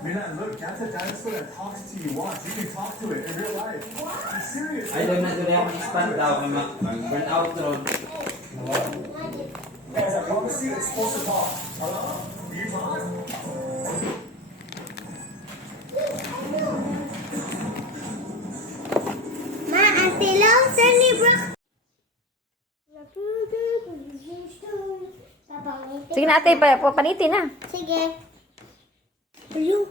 Mina, look, that's a dinosaur that talks to you. Watch, you can talk to it in real life. I'm serious. Ay, doon na doon ako expand daw. Mag-burn out ron. Guys, I promise you, it's supposed to talk. Hello? Do you talk? Ma, antilong celebra. Sige na ate, panitin na. Sige. Ayun.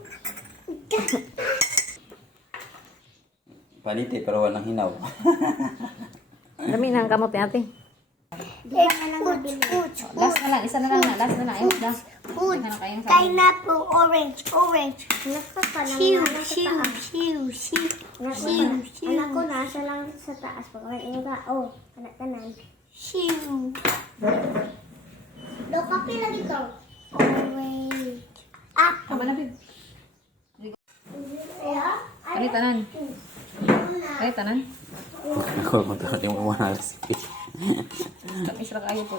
Paliti pero walang hinaw. Dami na ang kamot ni ate. Last na lang, isa na lang na. Last na lang, ayos na. Food. Ano kayong sabi? Pineapple, orange, orange. Shiw, shiw, shiw, shiw. Anak ko nasa lang sa taas. Pag may inga, oh, kanan. Shiw. Do kape lagi ko. Orange. Tama na, babe. Yeah. Panitanan. Panitanan. Ako mo tayo yung mamahalas. Kami sila kayo po.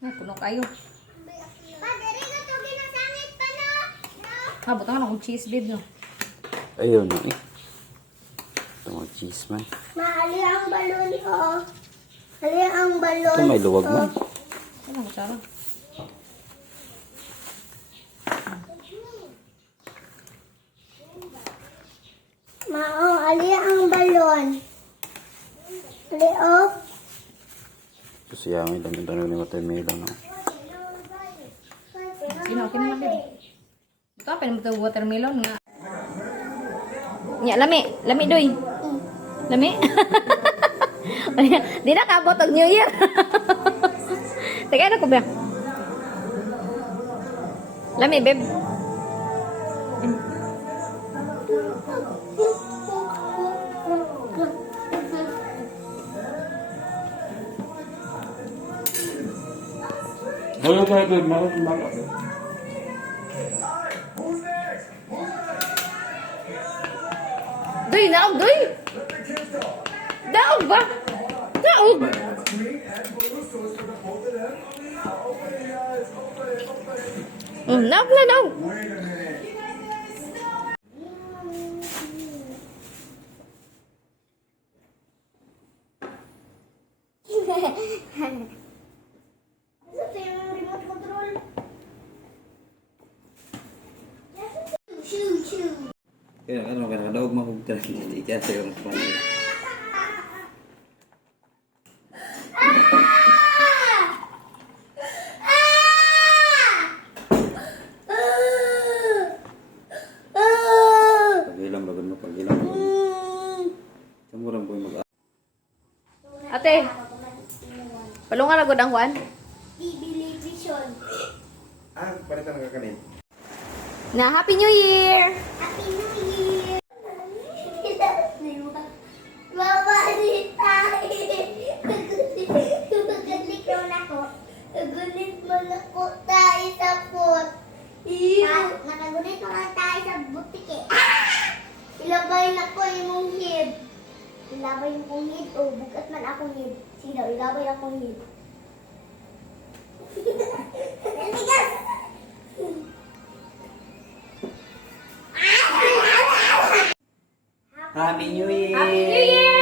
Puno kayo. Buta ka na kung cheese, babe, no? Ayun na eh. Ito mga cheese man. Maali ang balon ko. Ali ang balon. Ito may luwag man. Ano ang kutsara? Mao, ali ang balon. Ali oh. Ito siya may dami-dami ni watermelon. No? Sige na, okay na lang, babe. Ito, pwede mo ito watermelon nga. Nya, lami. Lami, doy. Lami. Di na kabot ang New Year. Teka, ano ko ba? Lami, babe. Wala tayo doon. Makot. Doy, naog, doy. Naog ba? Naog. Naog na, naog. Ito yung remote control. Shoo, shoo. Kaya ano ka nakadaog makugtara. Hindi kaya sa'yo ang pamilya. Pagilang bagon mo, pagilang bagon mo. Samurang po yung mag- Ate, palungan na gud ang Juan. Television. Palitan ka kanin. Na Happy New Year. Happy New Year! Mama, di tayo. Magalit naman ako. Nagulit man ako tayo sa pot. Nakagulit naman tayo sa butik eh. Ilabay na ko yung head. Ilabay yung kong head. O, bukat man akong head. Sige daw, ilabay akong head. Naligas! Happy New Year! Happy New Year.